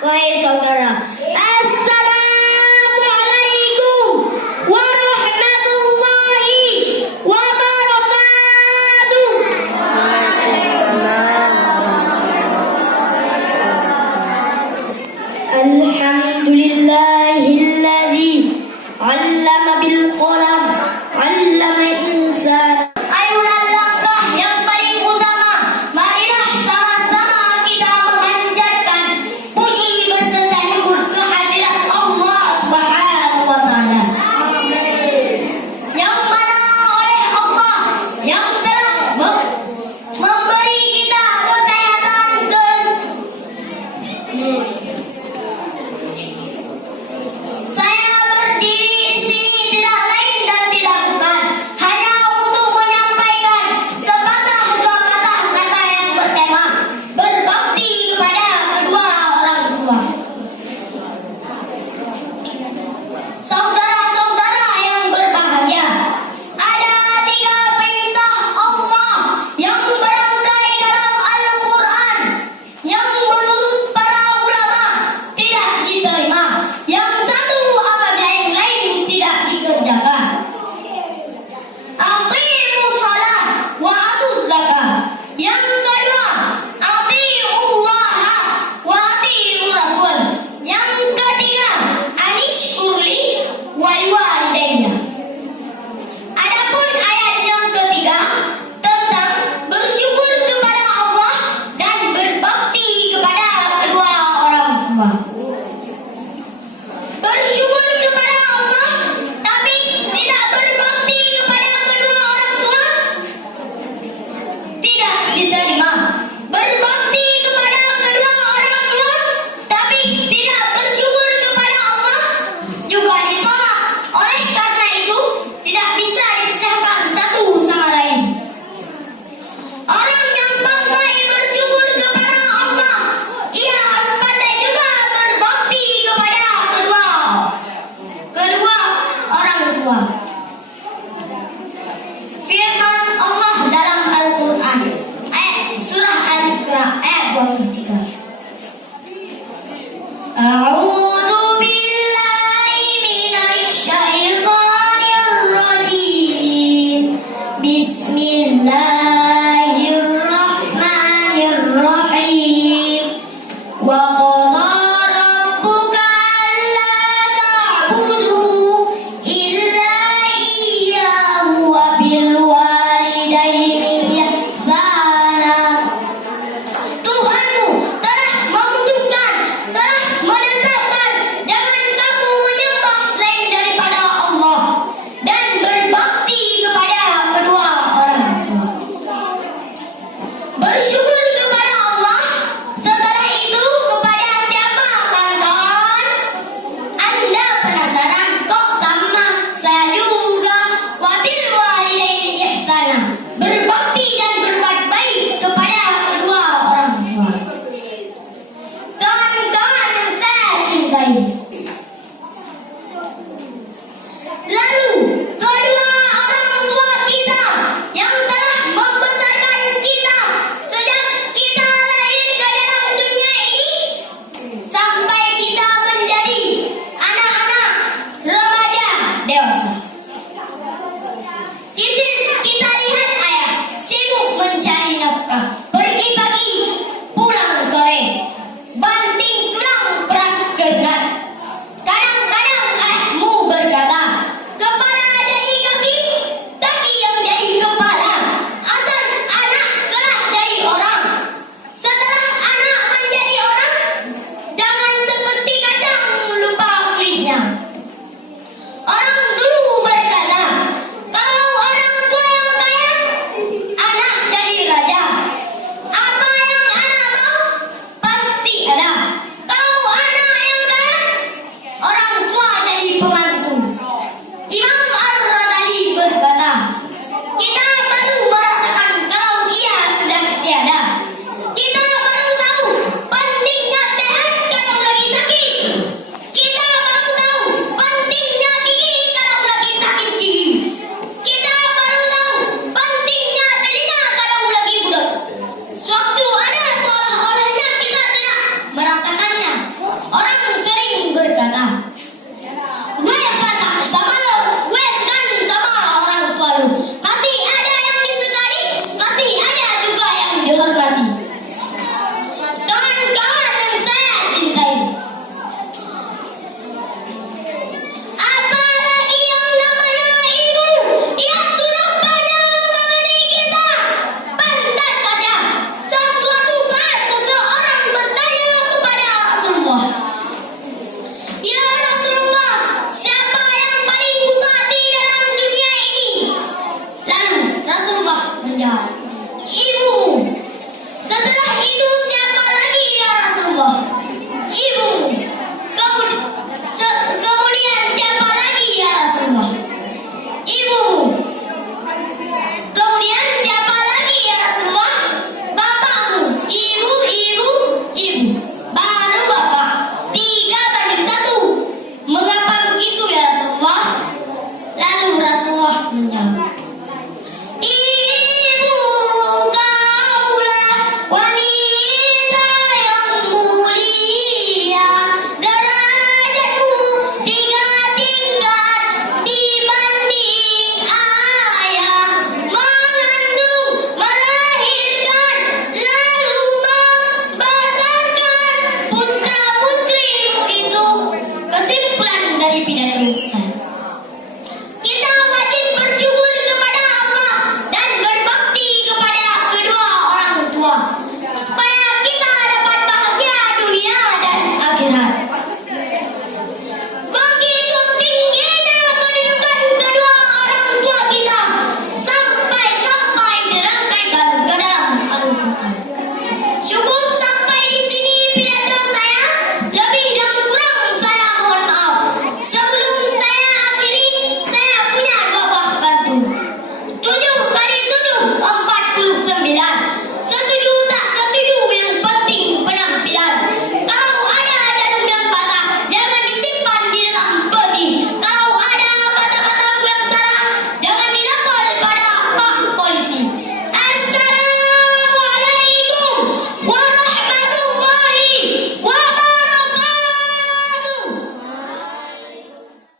Wahai saudara, Assalamualaikum warahmatullahi wabarakatuh. Alhamdulillahilladzi 'allama bil qalam 'allama insan. Ayunan langkah yang paling utama, marilah sama-sama kita memanjatkan puji berserta syukur kehadirat Allah Subhanahu wa taala. Yang mana oleh Allah yang telah memberi kita kesehatan Saya berdiri di sini tidak lain dan tidak bukan hanya untuk menyampaikan sepatah dua patah kata yang bertema berbakti kepada kedua orang tua. Saudara-saudara yang berbahagia, ada 3 perintah Allah yang berangkai dalam Al-Quran yang menurut para ulama tidak diterima. Yang satu apabila yang lain tidak dikerjakan. Aqimus shalah wa atuz zakah. Yang kedua, atiullaha wa atiur rasul. Yang ketiga, anishkurli wal walidayya. Adapun ayat yang ketiga tentang bersyukur kepada Allah dan berbakti kepada kedua orang tua. Bersyukur kepada Allah tapi tidak berbakti kepada kedua orang tua tidak diterima. Berbakti kepada kedua orang tua tapi tidak bersyukur kepada Allah juga ditolak. Oleh karena itu tidak bisa dipisahkan satu sama lain. Orang yang pandai bersyukur kepada Allah, ia harus pandai juga berbakti kepada kedua orang tua. Firman Allah dalam Al-Quran ayat surah Al-Iqra ayat 23. A'udzu billahi minasy syaithanir rajim. Bismillahirrahmanirrahim. Wa qadara rabbuka alla ta'budu illa iyyahu wa bil walidayni ihsana. Tuhanmu telah memutuskan, telah menetapkan jangan kamu menyembah selain daripada Allah dan berbakti kepada kedua orang tua. Bersyukur kepada Allah, setelah itu kepada siapa kawan-kawan? Anda penasaran kok sama? Saya juga. Wabil walidaini ihsana. Berbakti dan berbuat baik kepada kedua orang tua. Kawan-kawan yang saya cintai,